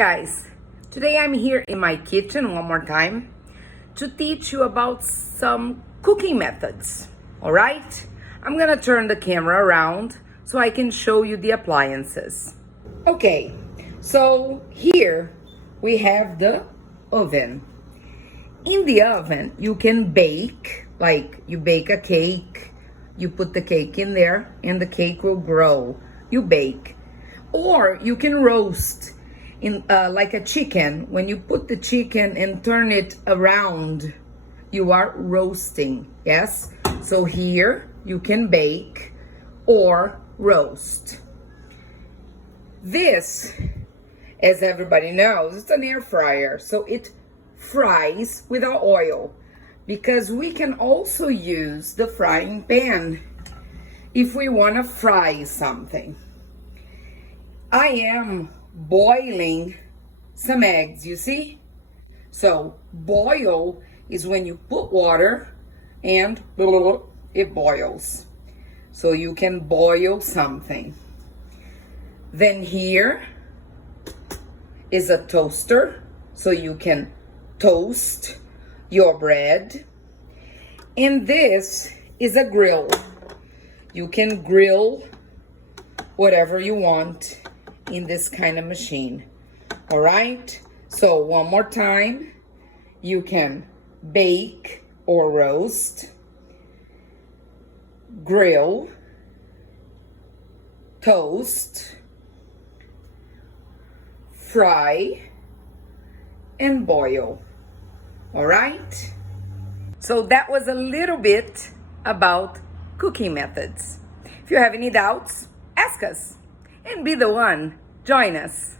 guys, today I'm here in my kitchen one more time to teach you about some cooking methods. All right, I'm gonna turn the camera around so I can show you the appliances. Okay, so here we have the oven. In the oven you can bake, like you bake a cake, you put the cake in there and the cake will grow. You bake. Or you can roast in like a chicken. When you put the chicken and turn it around, you are roasting. Yes, so here you can bake or roast. This, as everybody knows, it's an air fryer, so it fries without oil, because we can also use the frying pan if we want to fry something. I am boiling some eggs, you see? So boil is when you put water and it boils. So you can boil something. Then here is a toaster, so you can toast your bread. And this is a grill. You can grill whatever you want in this kind of machine. All right, so one more time, you can bake or roast, grill, toast, fry, and boil. All right, so that was a little bit about cooking methods. If you have any doubts, ask us and be the one. Join us.